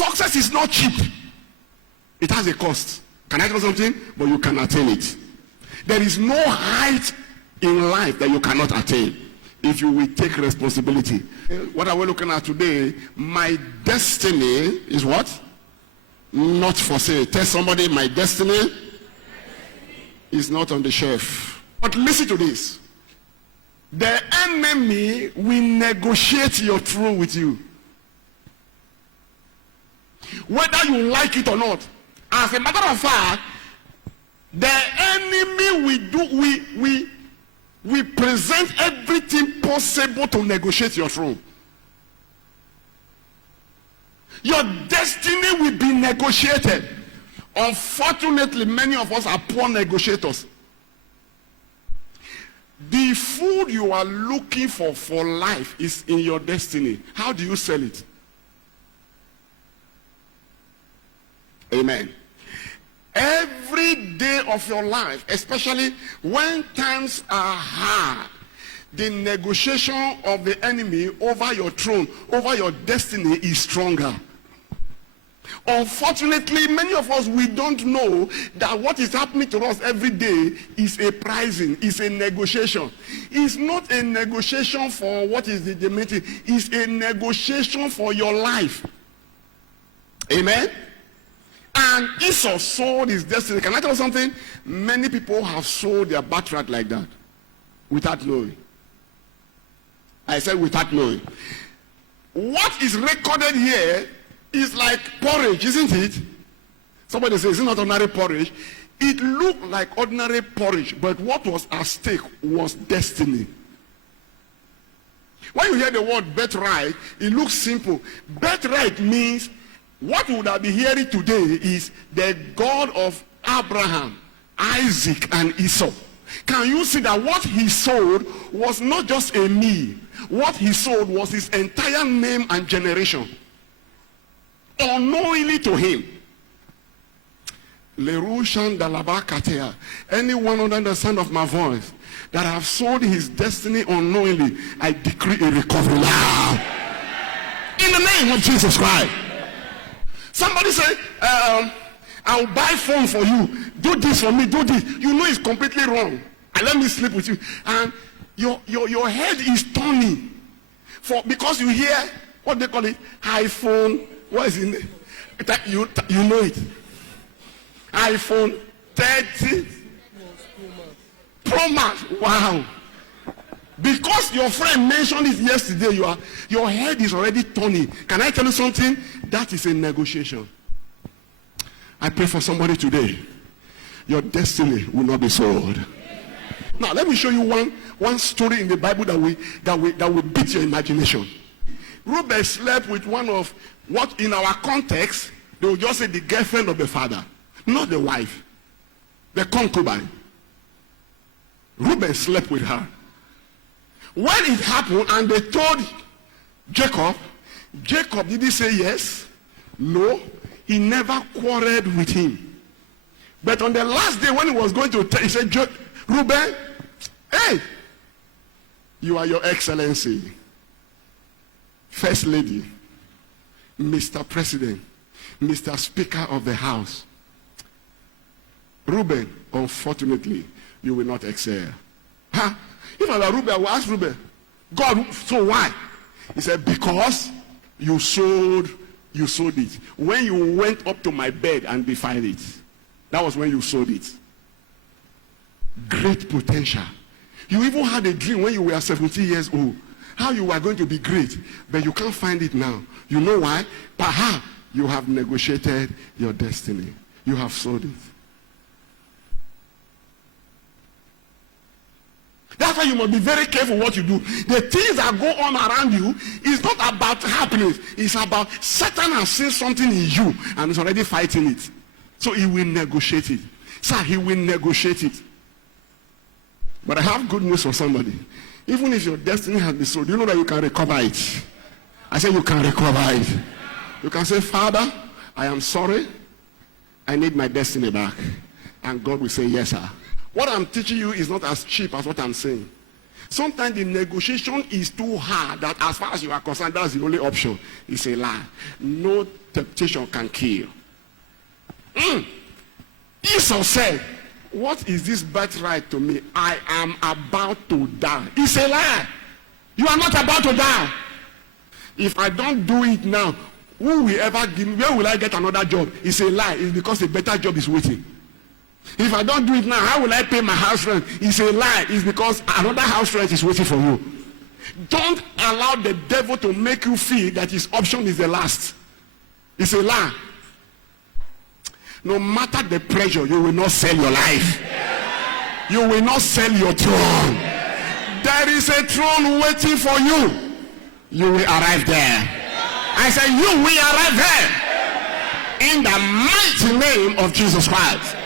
Success is not cheap. It has a cost. Can I tell you something? But you can attain it. There is no height in life that you cannot attain if you will take responsibility. What are we looking at today? My destiny is what? Not for sale. Tell somebody, my destiny is not on the shelf. But listen to this. The enemy will negotiate your throne with you. Whether you like it or not. As a matter of fact, the enemy we present everything possible to negotiate your throne. Your destiny will be negotiated. Unfortunately, many of us are poor negotiators. The food you are looking for life is in your destiny. How do you sell it? Amen. Every day of your life, especially when times are hard, the negotiation of the enemy over your throne, over your destiny is stronger. Unfortunately, many of us, we don't know that what is happening to us every day is a pricing, is a negotiation. It's not a negotiation for what is the main thing. It's a negotiation for your life. Amen? And Esau sold his destiny. Can I tell you something? Many people have sold their birthright like that without knowing. I said without knowing. What is recorded here is like porridge, isn't it? Somebody says it's not ordinary porridge. It looked like ordinary porridge, but what was at stake was destiny. When you hear the word birthright, it looks simple. Birthright means what would I be hearing today is the God of Abraham, Isaac, and Esau. Can you see that what he sold was not just a meal? What he sold was his entire name and generation. Unknowingly to him. Anyone under the sound of my voice that have sold his destiny unknowingly, I decree a recovery now. In the name of Jesus Christ. Somebody say, I'll buy phone for you. Do this for me, do this. You know it's completely wrong. And let me sleep with you. And your head is turning. Because you hear, what they call it? iPhone. What is it? You know it. iPhone 30 Pro Max. Wow. Because your friend mentioned it yesterday, your head is already turning. Can I tell you something? That is a negotiation. I pray for somebody today. Your destiny will not be sold. Now let me show you one story in the Bible that will beat your imagination. Reuben slept with one of what in our context they will just say the girlfriend of the father, not the wife, the concubine. Reuben slept with her. When it happened and they told Jacob didn't say yes, no, he never quarreled with him. But on the last day when he was going to tell, he said, Reuben, hey, you are your excellency, first lady, Mr. President, Mr. Speaker of the House. Reuben, unfortunately, you will not excel. Huh? If I were Reuben, I would ask Reuben, God, so why? He said, because you sold it. When you went up to my bed and defiled it, that was when you sold it. Great potential. You even had a dream when you were 17 years old, how you were going to be great, but you can't find it now. You know why? Perhaps you have negotiated your destiny. You have sold it. That's why you must be very careful what you do. The things that go on around you is not about happiness. It's about Satan has seen something in you and is already fighting it. So he will negotiate it. Sir, he will negotiate it. But I have good news for somebody. Even if your destiny has been sold, you know that you can recover it. I say you can recover it. You can say, Father, I am sorry. I need my destiny back. And God will say, yes, sir. What I'm teaching you is not as cheap as what I'm saying. Sometimes the negotiation is too hard that as far as you are concerned, that's the only option. It's a lie. No temptation can kill. Esau said, what is this birthright to me? I am about to die. It's a lie. You are not about to die. If I don't do it now, who will ever give me? Where will I get another job? It's a lie. It's because a better job is waiting. If I don't do it now, how will I pay my house rent? It's a lie. It's because another house rent is waiting for you. Don't allow the devil to make you feel that his option is the last. It's a lie. No matter the pressure, you will not sell your life. You will not sell your throne. There is a throne waiting for you. You will arrive there. I say you will arrive there. In the mighty name of Jesus Christ.